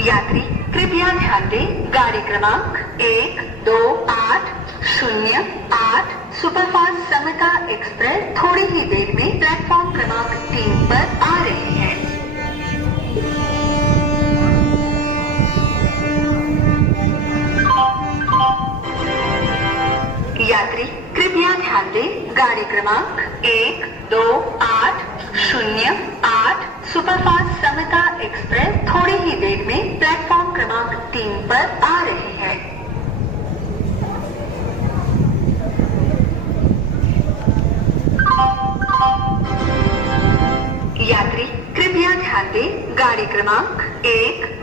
यात्री कृपया ध्यान दें, गाड़ी क्रमांक 128008 सुपरफास्ट समता एक्सप्रेस थोड़ी ही देर में प्लेटफॉर्म क्रमांक 3 पर आ रही है। यात्री कृपया ध्यान दें, गाड़ी क्रमांक 128008 सुपरफास्ट समता एक्सप्रेस थोड़ी ही देर में प्लेटफॉर्म क्रमांक 3 पर आ रही है। यात्री कृपया ध्यान दें, गाड़ी क्रमांक 1